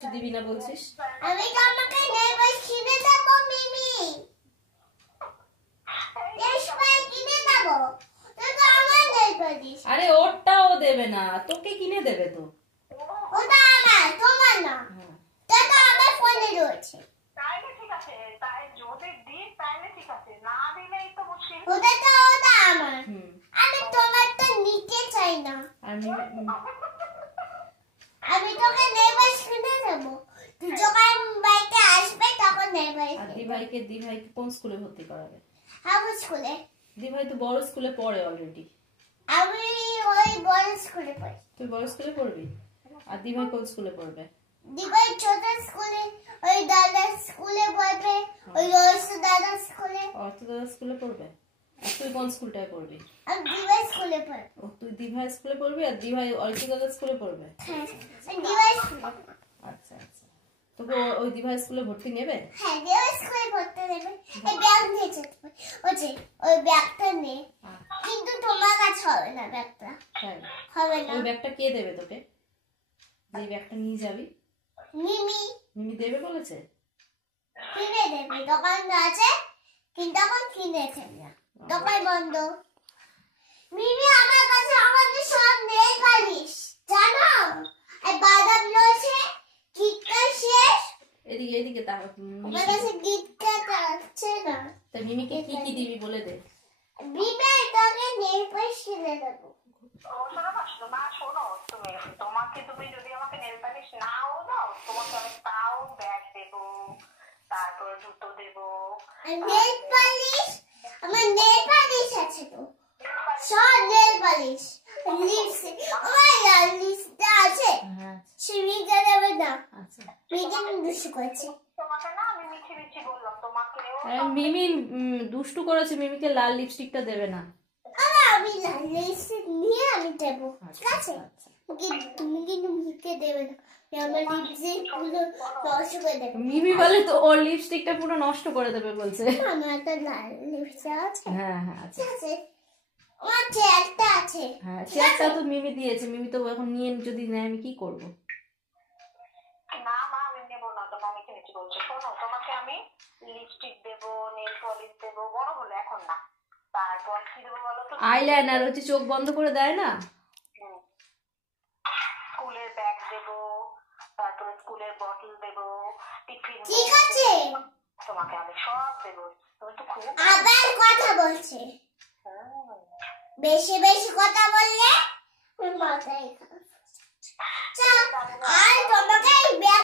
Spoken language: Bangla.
দিবি না বলছিস? আমি তোমাকে নেই কিনে দেবো মিমি। কিনে দেবো। তো আমার নেই পালিশ। আরে ওরটাও দেবে না, তোকে কিনে দেবে তো। ওটা আমার, তোমার না। এটা আমার ফোনে রয়েছে। তাইলে ঠিক আছে, তাই যদি দিই তাইলে ঠিক আছে, না দিলেই তো মুশকিল। ওটা আমার। আমি তোমারটা নিতে চাই না। আমি তোকে নেই কিনে দেবো। তুই যখন বাইকে আসবে তখন নেই পালিশ। আর দিভাইকে কোন স্কুলে ভর্তি করাবে? হাবু স্কুলে। দিভাই তো বড় স্কুলে পড়ে অলরেডি। আমি ওই বড় স্কুলে পড়ি। তুই বড় স্কুলে পড়বি? আর দিভাই কোন স্কুলে পড়বে? দিভাই ছোট স্কুলে, ওই দাদা স্কুলে পড়বে, ওই রয়েস দাদা স্কুলে। অর্থ দাদা স্কুলে পড়বে। আর তুই কোন স্কুলটায় পড়বি? আমি দিভাই স্কুলে পড়ি। ও তুই দিভাই স্কুলে পড়বি আর দিভাই অর্থ দাদা স্কুলে পড়বে। হ্যাঁ, দিভাই স্কুলে। আচ্ছা আচ্ছা, তোকে ওই দিভাই স্কুলে ভর্তি নেবে? হ্যাঁ, দিভাই স্কুলে ভর্তি নেবে। এই ব্যাগ নিয়ে যেতে হবে। ওই ব্যাগটা নে, কিন্তু তোমার কাছে হবে না ব্যাগটা। হ্যাঁ, হবে না। ওই ব্যাগটা কে দেবে তোকে? যে ব্যাগটা নিয়ে যাবি? মিমি মিমি দেবে বলেছে? কিনে দেবে, দোকান আছে, কিন্তু এখন কিনে খেল না, দোকান বন্ধ। মিমি আমার কাছে আমাদের সব নেই পালিশ, জানো? এই বাদাম রয়েছে, কিটক্যাট শেষ। এদিকে তাহলে আমার কাছে কিটক্যাট আছে না। তা মিমিকে কি কি দিবি বলে দে। মিমি তোকে নেই পালিশ কিনে দেবো। শোনো তুমি, তুমি যদি আমাকে নেল পালিশ নাও দাও, তোমাকে আমি তাও ব্যাগ দেবো, তারপর জুতো দেবো। নেল পালিশ, আমার নেল পালিশ আছে তো, সব নেল পালিশ, লিপস্টিক, আমার লিপস্টিক আছে। সিমিকে দেবে না। আচ্ছা, মিমি দুষ্টু করেছে। তোমাকে না আমি মিছি মিছি বললাম, তোমাকেও মিমি দুষ্টু করেছে, মিমিকে লাল লিপস্টিকটা দেবে না। আমি লিপস্টিক নিয়ে আমি দেবো, ঠিক আছে? তুমি কিন্তু মুখে দেবে না, আমার লিপস্টিক পুরো নষ্ট করে দেবে। মিমি বলে তো ওর লিপস্টিকটা পুরো নষ্ট করে দেবে বলছে। আমার তো লাল লিপস্টিক আছে। হ্যাঁ হ্যাঁ আচ্ছা, ঠিক আছে, আমার চেয়ারটা আছে। হ্যাঁ চেয়ারটা তো মিমি দিয়েছে, মিমি তো এখন নিয়ে যদি নেয় আমি কি করবো? না মা আমি নেবো না, তোমার মিছি মিছি বলছো। শোনো, তোমাকে আমি লিপস্টিক দেবো, নেল পলিশ দেবো, বড় হলে এখন না। তারপর কি দেবো বলো তো? আইলাইনার হচ্ছে চোখ বন্ধ করে দেয় না? স্কুলের ব্যাগ দেবো, তারপরে স্কুলের বটল দেবো, টিফিন। ঠিক আছে, তোমাকে আমি সব দেবো। তুমি তো খুব আবার কথা বলছে, বেশি বেশি কথা বললে মাথায়। আর তোমাকে